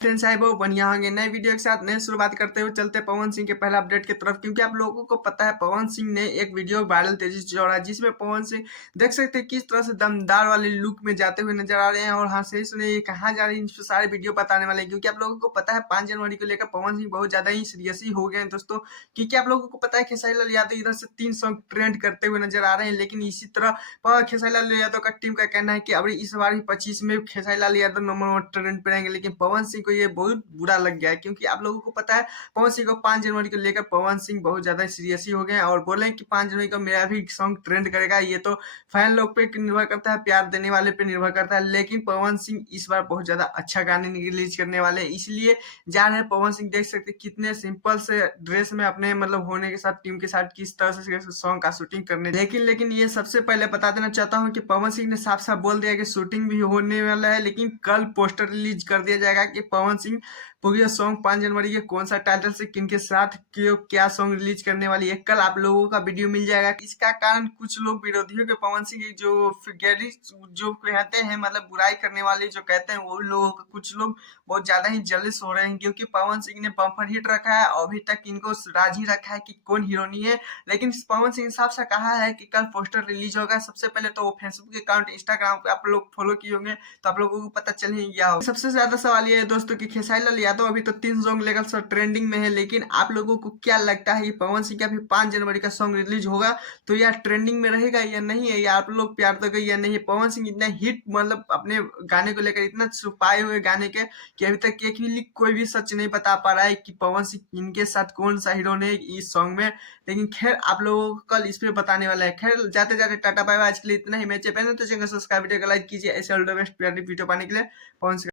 Friends आए बहुत बढ़िया होंगे नए वीडियो के साथ नए शुरुआत करते हुए चलते पवन सिंह के पहले अपडेट की तरफ, क्योंकि आप लोगों को पता है पवन सिंह ने एक वीडियो वायरल तेजी से छोड़ा जिसमें पवन सिंह देख सकते हैं किस तरह से दमदार वाले लुक में जाते हुए नजर आ रहे हैं। और हाँ सही सुने, ये कहाँ जा रही है, इन पे सारे वीडियो बताने वाले हैं, क्योंकि आप लोगों को पता है 5 जनवरी को लेकर पवन सिंह बहुत ज्यादा ही सीरियस ही हो गए हैं दोस्तों। क्योंकि आप लोगों को पता है खेसारी लाल यादव इधर से 3 सॉन्ग ट्रेंड करते हुए नजर आ रहे हैं, लेकिन इसी तरह खेसारी लाल यादव का टीम का कहना है कि अब इस बार ही 25 में खेसारी लाल यादव नंबर 1 ट्रेंड पे रहेंगे। लेकिन पवन सिंह को ये बहुत बुरा लग गया है, क्योंकि आप लोगों को पता है पवन सिंह को 5 जनवरी को लेकर पवन सिंह बहुत ज्यादा सीरियस ही हो गए हैं और बोले कि 5 जनवरी को मेरा भी सॉन्ग ट्रेंड करेगा। ये तो फैन लोग पे निर्भर करता है, प्यार देने वाले पे निर्भर करता है, लेकिन पवन सिंह इस बार बहुत ज्यादा अच्छा गाने रिलीज करने वाले हैं, इसलिए जा रहे हैं। पवन सिंह देख सकते हैं कितने सिंपल से ड्रेस में अपने मतलब होने के साथ टीम के साथ किस तरह से सॉन्ग का शूटिंग करने, लेकिन ये सबसे पहले बता देना चाहता हूँ कि पवन सिंह ने साफ साफ बोल दिया कि शूटिंग भी होने वाला है, लेकिन कल पोस्टर रिलीज कर दिया जाएगा कि पवन सिंह पूरे सॉन्ग 5 जनवरी के कौन सा टाइटल से किनके साथ क्या सॉन्ग रिलीज करने वाली है, कल आप लोगों का वीडियो मिल जाएगा। इसका कारण कुछ लोग विरोधियों के पवन सिंह की जो गैरी जो कहते हैं मतलब बुराई करने वाले जो कहते हैं वो लोग कुछ लोग बहुत ज्यादा ही जलिस हो रहे हैं, क्योंकि पवन सिंह ने बम्पर हिट रखा है और अभी तक इनको राजी रखा है कि कौन हीरोनी है। लेकिन पवन सिंह साफ सा कहा है कि कल पोस्टर रिलीज होगा। सबसे पहले तो वो फेसबुक अकाउंट इंस्टाग्राम पे आप लोग फॉलो किए होंगे तो आप लोगों को पता चल ही गया होगा। सबसे ज्यादा सवाल ये है दोस्तों कि खेसारी लाल यादव अभी तो 3 सॉन्ग लेकर सर ट्रेंडिंग में है, लेकिन आप लोगों को क्या लगता है कि पवन सिंह का भी 5 जनवरी का सॉन्ग रिलीज होगा तो यार ट्रेंडिंग में रहेगा या नहीं है, या आप लोग प्यार दोगे या नहीं। पवन सिंह इतना हिट मतलब अपने गाने को लेकर इतना छुपाए हुए गाने के कि अभी तक एक भी कोई भी सच नहीं बता पा रहा है कि पवन सिंह इनके साथ कौन सा हीरो ने इस सॉन्ग में। लेकिन खैर आप लोगों को कल इस पे बताने वाला है। खैर जाते जाते टाटा बाय बाय, आज के लिए इतना ही। मैं चैनल तो चैनल सब्सक्राइब वीडियो को लाइक कीजिए ऐसे ऑल द बेस्ट प्यारी वीडियो पाने के लिए। पवन सिंह